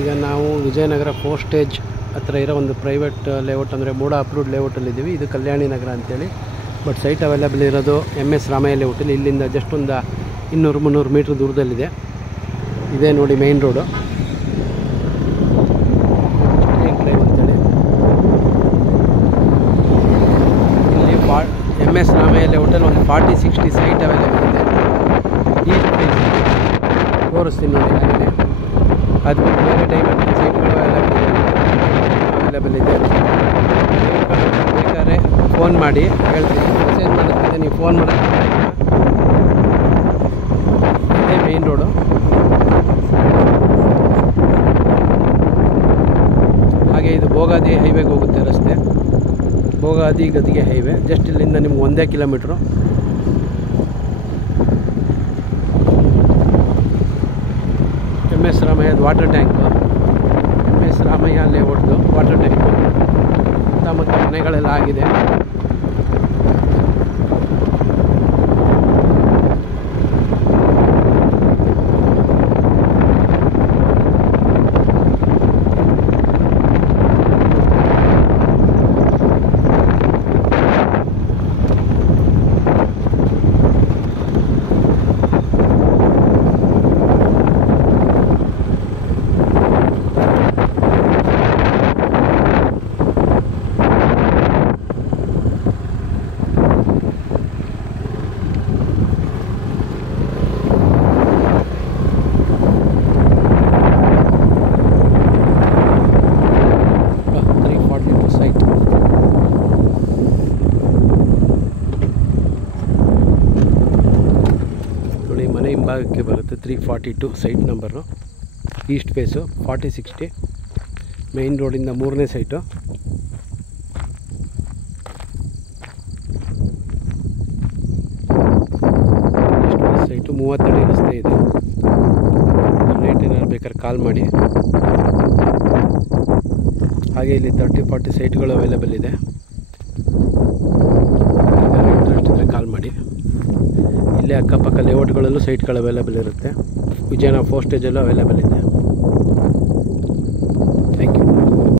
ಈಗ ನಾವು ವಿಜಯನಗರ ಫೋಸ್ಟೇಜ್ ಹತ್ರ ಇರೋ ಒಂದು ಪ್ರೈವೇಟ್ ಲೇಔಟ್ ಅಂದರೆ ಮೂಡ ಅಪ್ರೂವ್ಡ್ ಲೇಔಟಲ್ಲಿದ್ದೀವಿ. ಇದು ಕಲ್ಯಾಣಿ ನಗರ ಅಂತೇಳಿ. ಬಟ್ ಸೈಟ್ ಅವೈಲೇಬಲ್ ಇರೋದು MS ರಾಮಯ್ಯ ಲೇಔಟಲ್ಲಿ. ಇಲ್ಲಿಂದ ಜಸ್ಟ್ ಒಂದು 200-300 ಮೀಟ್ರ್ ದೂರದಲ್ಲಿದೆ. ಇದೇ ನೋಡಿ ಮೇನ್ ರೋಡು ಡ್ರೈವ್ ಅಂತೇಳಿ. ಇಲ್ಲಿ MS ರಾಮಯ್ಯ ಲೇಔಟಲ್ಲಿ ಒಂದು 40-60 ಸೈಟ್ ಅವೈಲೇಬಲ್ ಇದೆ. ಈಸ್ಟ್ ಫೇಸ್ ತೋರಿಸ್ತೀನಿ ನೋಡಿ. ಹಾಗೆ ಅದು ಬೇರೆ ಡೈಮೆಂಟ್ ಸೈಟ್ಗಳು ಅವೈಲೇಬಲ್ ಇದೆ. ಬೇಕಾದ್ರೆ ಫೋನ್ ಮಾಡಿ ಹೇಳ್ತೀನಿ, ಮೆಸೇಜ್ ಮಾಡೋದ್ರಿಂದ ನೀವು ಫೋನ್ ಮಾಡೋಕ್ಕೆ ಇದೇ ಮೇನ್ ರೋಡು. ಹಾಗೆ ಇದು ಭೋಗಾದಿ ಹೈವೇಗೆ ಹೋಗುತ್ತೆ ರಸ್ತೆ. ಭೋಗಾದಿ ಗದಿಗೆ ಹೈವೇ. ಜಸ್ಟ್ ಇಲ್ಲಿಂದ ನಿಮ್ಗೆ 1 ಕಿಲೋಮೀಟ್ರು. MS ರಾಮಯ್ಯದ ವಾಟರ್ ಟ್ಯಾಂಕು, MS ರಾಮಯ್ಯ ಲೇಔಟ್ದು ವಾಟರ್ ಟ್ಯಾಂಕು, ಸುತ್ತಮುತ್ತ ಮನೆಗಳೆಲ್ಲ ಆಗಿದೆ. ಮನೆ ಹಿಂಭಾಗಕ್ಕೆ ಬರುತ್ತೆ 342 site number. East face 40-60 main ರೋಡಿಂದ 3ನೇ ಸೈಟು. ಈಸ್ಟ್ ಫೇಸ್ ಸೈಟು 30 ಅಡಿ ರಸ್ತೆ ಇದೆ. ರೇಟ್ ಏನಾದ್ರು ಬೇಕಾದ್ರೆ ಕಾಲ್ ಮಾಡಿ. ಹಾಗೆ ಇಲ್ಲಿ 30-40 ಸೈಟ್ಗಳು ಅವೈಲೇಬಲ್ ಇದೆ. ಇಂಟ್ರೆಸ್ಟ್ ಇದ್ದರೆ ಕಾಲ್ ಮಾಡಿ. ಇಲ್ಲೇ ಅಕ್ಕಪಕ್ಕ ಲೇಔಟ್ಗಳಲ್ಲೂ ಸೈಟ್ಗಳು ಅವೈಲೇಬಲ್ ಇರುತ್ತೆ. ವಿಜಯನಗರ ಫೋಸ್ಟೇಜಲ್ಲೂ ಅವೈಲೇಬಲ್ ಇದೆ.